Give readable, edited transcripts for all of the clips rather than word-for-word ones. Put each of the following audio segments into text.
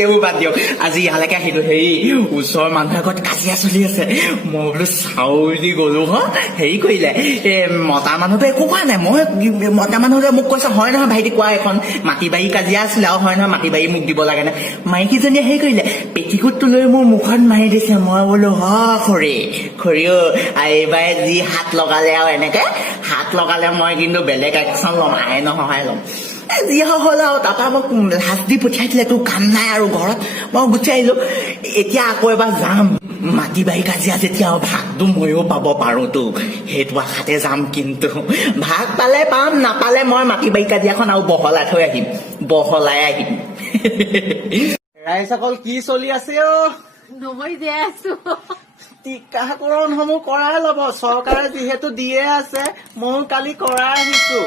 এইবোৰ বাদ দিয়ক আজি ইয়ালৈকে আহিলো হেৰি ওচৰৰ মানুহৰ আগত কাজিয়া চলি আছে মই বোলো চাওঁ বুলি গলো হেৰি কৰিলে মতা মানুহটো একো কোৱা নাই মই মতা মানুহটোৱে মোক কৈছে হয় নহয় ভাইটি কোৱা এখন মাটি বাৰী কাজিয়া আছিলে আৰু হয় নহয় মাটি বাৰী মোক দিব লাগে নে মাইকীজনীয়ে হেৰি কৰিলে পেটিকোটটো লৈ মোৰ মুখত মাৰি দিছে মই বোলো খৰি এইবাৰে যি হাত লগালে আৰু এনেকে হাত লগালে মই কিন্তু বেলেগ একশ্যন ল'ম আইনৰ সহায় ল'ম যি হ'ল আৰু তাৰপৰা মোক লাজ দি পঠিয়াই দিলে তোৰ কাম নাই আৰু ঘৰত মই গুচি আহিলো এতিয়া আকৌ এবাৰ যাম মাটি বাৰী কাজিয়া যেতিয়া ভাগটো ময়ো পাব পাৰোতো সেইটো আশাতে যাম কিন্তু ভাগ পালে পাম নাপালে মই মাটি বাৰী কাজিয়াখন আৰু বহলাই থৈ আহিম ৰাইজসকল কি চলি আছে নমৰি জীয়াই আছো টীকাকৰণসমূহ কৰাই ল'ব চৰকাৰে যিহেতু দিয়ে আছে ময়ো কালি কৰাই আহিছো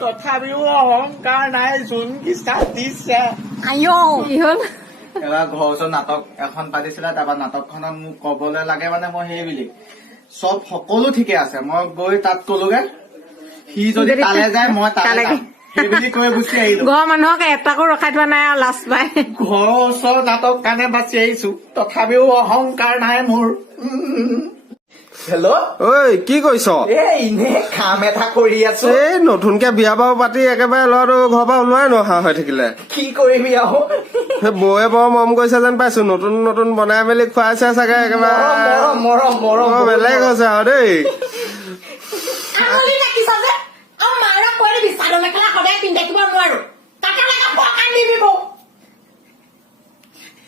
তথাপিও অহংকাৰ নাই যোন কিছা দিছে কি হ'ল এবাৰ ঘৰৰ ওচৰত নাটক এখন পাতিছিলে তাৰপৰা নাটকখনত মোক কবলৈ লাগে মানে মই সেই বুলি চব সকলো ঠিকে আছে মই গৈ তাত কলোগে সি যদি তালে যায় মই তালে যাম সেই বুলি কৈ গুচি আহিলো ঘৰৰ মানুহক এটাকো ৰখাই থোৱা নাই আৰু লাজ পাই ঘৰৰ ওচৰৰ নাটক কাৰণে বাচি আহিছো তথাপিও অহংকাৰ নাই মোৰ হেল্ল' ঐ কি কৈছ এনে কাম এটা কৰি আছো এই নতুনকে বিয়া বাৰু পাতি একেবাৰে ল'ৰাটো ঘৰৰ পৰা ওলোৱাই নহা হৈ থাকিলে কি কৰিবি আৰু সেই বৌয়ে বৰ মৰম কৰিছে যেন পাইছো নতুন নতুন বনাই মেলি খুৱাইছে চাগে একেবাৰে মৰম বেলেগ হৈছে আৰু দেই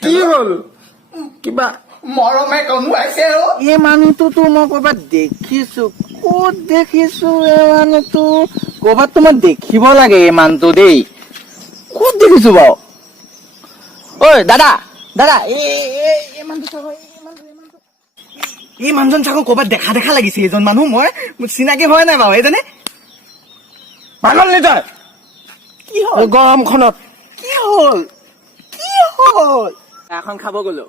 কি হ'ল কিবা মৰমে কন্দুৱাইছে এই মানুহটোতো মই কৰবাত দেখিছো ক'ত দেখিছো এই মানুহটো কৰবাততো মই দেখিব লাগে এই মানুহটো দেই ক'ত দেখিছো বাৰু ঐ দাদা এই মানুহজন চাগৈ কৰবাত দেখা লাগিছে এইজন মানুহ মই চিনাকি হয় নাই বাৰু এইজনে পাগল নি তই কি হ'ল গৰমখনত কি হ'ল বিয়াখন খাব গলো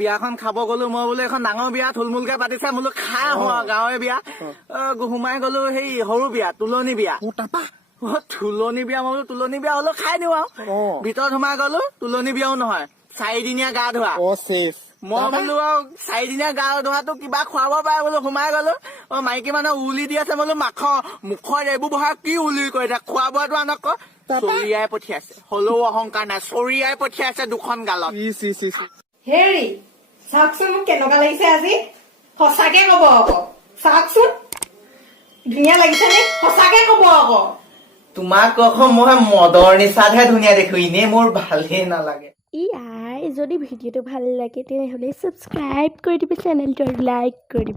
বিয়াখন খাব গলো মই বোলো এখন ডাঙৰ বিয়া থুলমূলকে পাতিছে বোলো খাই আহো আৰু গাঁৱৰ বিয়া সোমাই গলো সেই সৰু বিয়া তুলনি বিয়া তুলনি বিয়া মই বোলো তুলনি বিয়া হলেও খাই দিওঁ আৰু ভিতৰত সোমাই গলো তুলনি বিয়াও নহয় 4 দিনীয়া গা ধোৱা মই বোলো আৰু 4 দিনীয়া গা ধোৱাটো কিবা খুৱাব পাৰে বোলো সোমাই গলো মাইকী মানুহ উলি দি আছে বোলো মুখত এইবোৰ বহা কি উলি কৰি থাকে খোৱা বোৱাটো আনক চৰিয়াই পঠিয়াইছে হলেও অহংকাৰ নাই চৰিয়াই পঠিয়াইছে 2খন গালত হেৰি চাওকচোন মোক কেনেকুৱা লাগিছে আজি সঁচাকে কব আকৌ চাওকচোন ধুনীয়া লাগিছে নে সঁচাকে কব আকৌ তোমাক মই মদৰ নিচাতহে ধুনীয়া দেখো এনেই মোৰ ভালেই নালাগে যদি ভিডিঅ'টো ভাল লাগে তেনেহ'লে ছাবস্ক্ৰাইব কৰি দিব চেনেলটো আৰু লাইক কৰি দিব